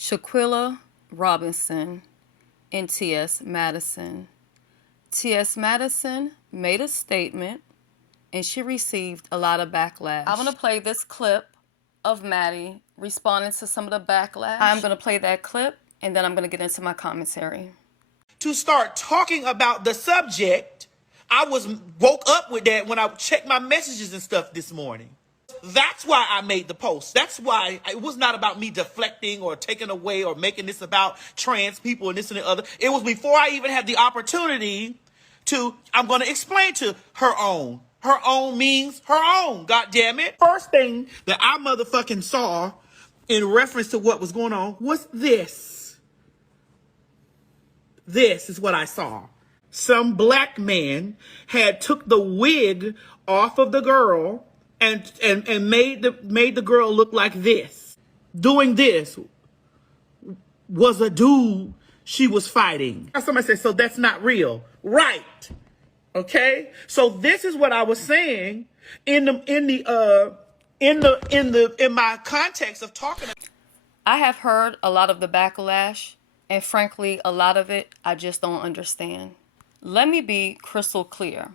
Shanquella Robinson and T.S. Madison. T.S. Madison made a statement and she received a lot of backlash. I'm going to play this clip of Maddie responding to some of the backlash. I'm going to play that clip and then I'm going to get into my commentary. To start talking about the subject, I woke up with that when I checked my messages and stuff this morning. That's why I made the post. That's why it was not about me deflecting or taking away or making this about trans people and this and the other. It was before I even had the opportunity I'm going to explain to her own. Her own means her own. God damn it. First thing that I motherfucking saw in reference to what was going on was this. This is what I saw. Some black man had took the wig off of the girl and made the girl look like this. Doing this was a dude she was fighting. Somebody said, so that's not real. Right. Okay? So this is what I was saying in my context of talking. I have heard a lot of the backlash, and frankly, a lot of it I just don't understand. Let me be crystal clear.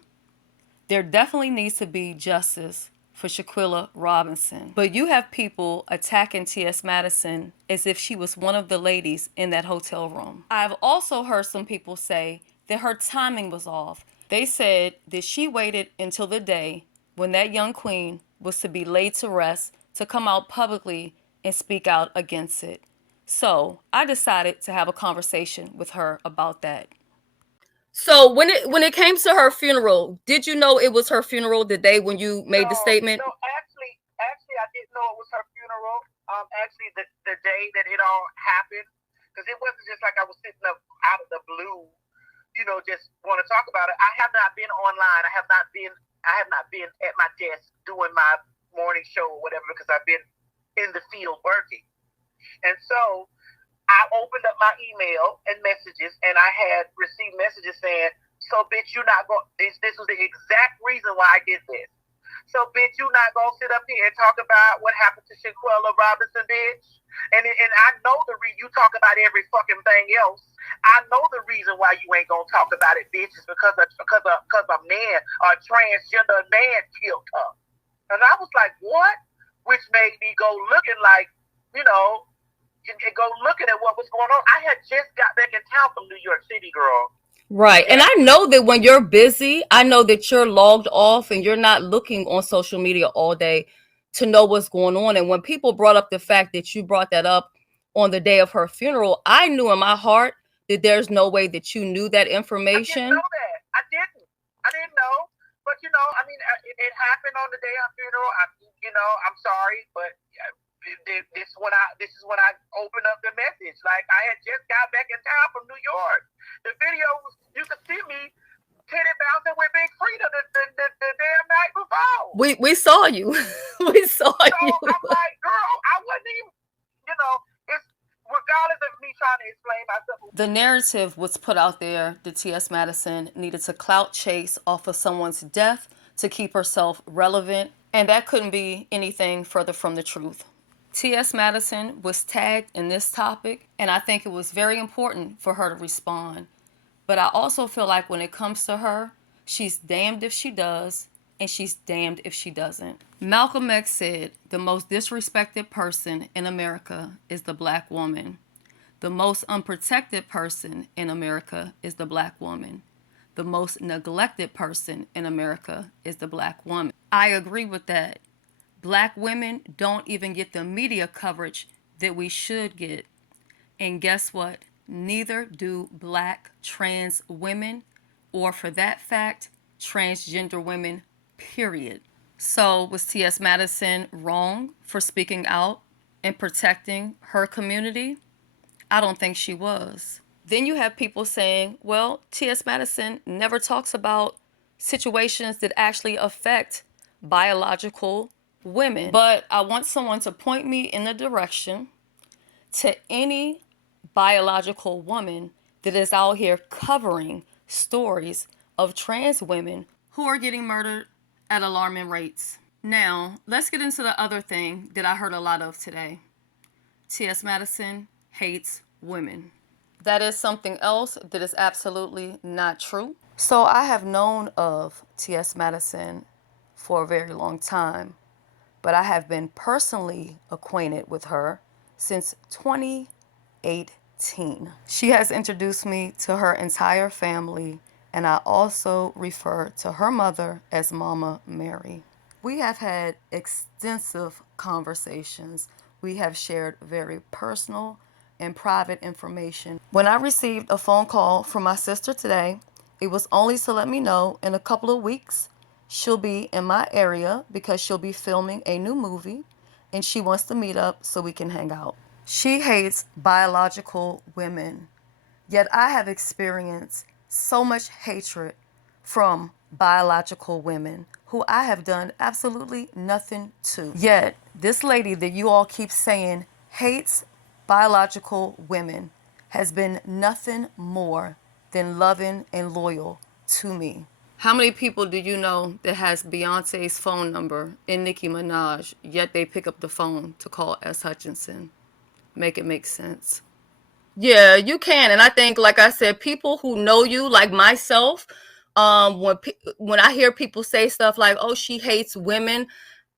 There definitely needs to be justice for Shanquella Robinson. But you have people attacking T.S. Madison as if she was one of the ladies in that hotel room. I've also heard some people say that her timing was off. They said that she waited until the day when that young queen was to be laid to rest to come out publicly and speak out against it. So I decided to have a conversation with her about that. So when it came to her funeral, did you know it was her funeral the day when you made the statement? No, actually, I didn't know it was her funeral. Actually, the day that it all happened, because it wasn't just like I was sitting up out of the blue, just want to talk about it. I have not been online. I have not been at my desk doing my morning show or whatever because I've been in the field working, and so I opened up my email and messages, and I had received messages saying, so, bitch, you're not going, this was the exact reason why I did this. So, bitch, you're not going to sit up here and talk about what happened to Shanquella Robinson, bitch. And I know you talk about every fucking thing else. I know the reason why you ain't going to talk about it, bitch, is because a man, a transgender man killed her. And I was like, what? Which made me go looking like, and go looking at what was going on. I had just got back in town from New York City, girl. Right. And I know that when you're busy, I know that you're logged off and you're not looking on social media all day to know what's going on. And when people brought up the fact that you brought that up on the day of her funeral, I knew in my heart that there's no way that you knew that information. I didn't know that. I didn't know. But, it happened on the day of her funeral. I'm sorry, but this is when I opened up the message. Like, I had just got back in town from New York. The video, you could see me titty bouncing with Big Frida the damn night before. We saw you. We saw you. So I'm like, girl, I wasn't even, it's regardless of me trying to explain myself. The narrative was put out there that T.S. Madison needed to clout chase off of someone's death to keep herself relevant, and that couldn't be anything further from the truth. T.S. Madison was tagged in this topic, and I think it was very important for her to respond. But I also feel like when it comes to her, she's damned if she does, and she's damned if she doesn't. Malcolm X said, the most disrespected person in America is the black woman. The most unprotected person in America is the black woman. The most neglected person in America is the black woman. I agree with that. Black women don't even get the media coverage that we should get. And guess what? Neither do black trans women, or for that fact, transgender women, period. So was T.S. Madison wrong for speaking out and protecting her community? I don't think she was. Then you have people saying, well, T.S. Madison never talks about situations that actually affect biological women. But I want someone to point me in the direction to any biological woman that is out here covering stories of trans women who are getting murdered at alarming rates. Now, let's get into the other thing that I heard a lot of today. T.S. Madison hates women. That is something else that is absolutely not true. So I have known of T.S. Madison for a very long time, but I have been personally acquainted with her since 2018. She has introduced me to her entire family, and I also refer to her mother as Mama Mary. We have had extensive conversations. We have shared very personal and private information. When I received a phone call from my sister today, it was only to let me know in a couple of weeks she'll be in my area because she'll be filming a new movie and she wants to meet up so we can hang out. She hates biological women, yet I have experienced so much hatred from biological women who I have done absolutely nothing to. Yet, this lady that you all keep saying hates biological women has been nothing more than loving and loyal to me. How many people do you know that has Beyonce's phone number and Nicki Minaj, yet they pick up the phone to call S. Hutchinson? Make it make sense. Yeah, you can. And I think, like I said, people who know you, like myself, when I hear people say stuff like, "Oh, she hates women,"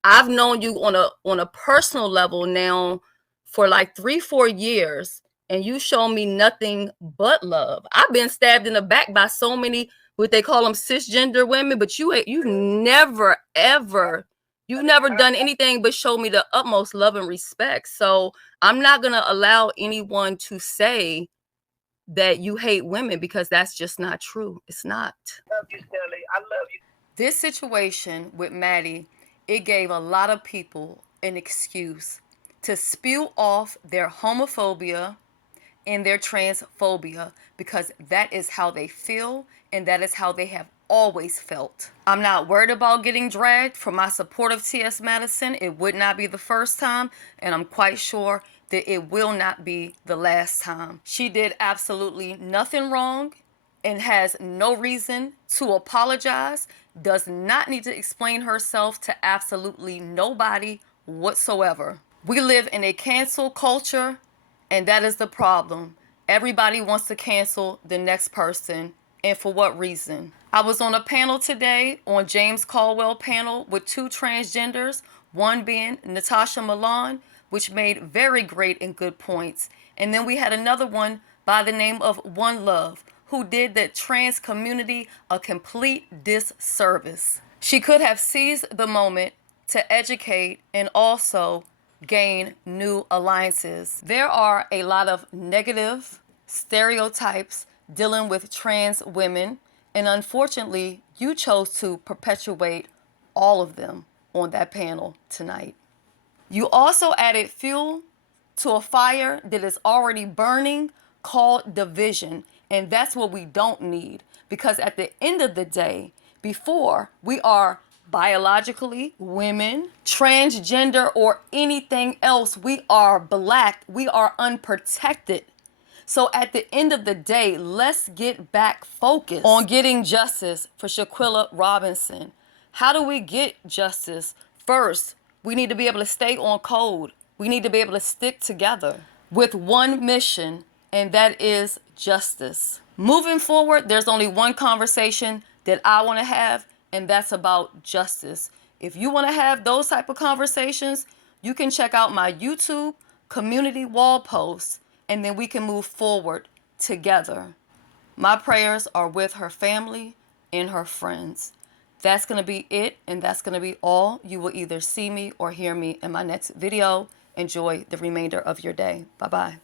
I've known you on a personal level now for like 3-4 years, and you show me nothing but love. I've been stabbed in the back by so many what they call them cisgender women, but you've never ever you've never done anything but show me the utmost love and respect. So I'm not gonna allow anyone to say that you hate women because that's just not true. It's not. Love you, Shelly. I love you. This situation with Maddie, it gave a lot of people an excuse to spew off their homophobia and their transphobia because that is how they feel and that is how they have always felt. I'm not worried about getting dragged for my support of T.S. Madison. It would not be the first time, and I'm quite sure that it will not be the last time. She did absolutely nothing wrong and has no reason to apologize, does not need to explain herself to absolutely nobody whatsoever. We live in a cancel culture, and that is the problem. Everybody wants to cancel the next person, and for what reason? I was on a panel today, on James Caldwell panel, with 2 transgenders, one being Natasha Milan, which made very great and good points. And then we had another one by the name of One Love, who did the trans community a complete disservice. She could have seized the moment to educate and also gain new alliances. There are a lot of negative stereotypes dealing with trans women, and unfortunately, you chose to perpetuate all of them on that panel tonight. You also added fuel to a fire that is already burning called division, and that's what we don't need, because at the end of the day, before we are biologically women, transgender, or anything else, we are black, we are unprotected. So at the end of the day, let's get back focused on getting justice for Shanquella Robinson. How do we get justice? First, we need to be able to stay on code. We need to be able to stick together with one mission, and that is justice. Moving forward, there's only one conversation that I want to have, and that's about justice. If you want to have those type of conversations, you can check out my YouTube community wall posts, and then we can move forward together. My prayers are with her family and her friends. That's going to be it, and that's going to be all. You will either see me or hear me in my next video. Enjoy the remainder of your day. Bye-bye.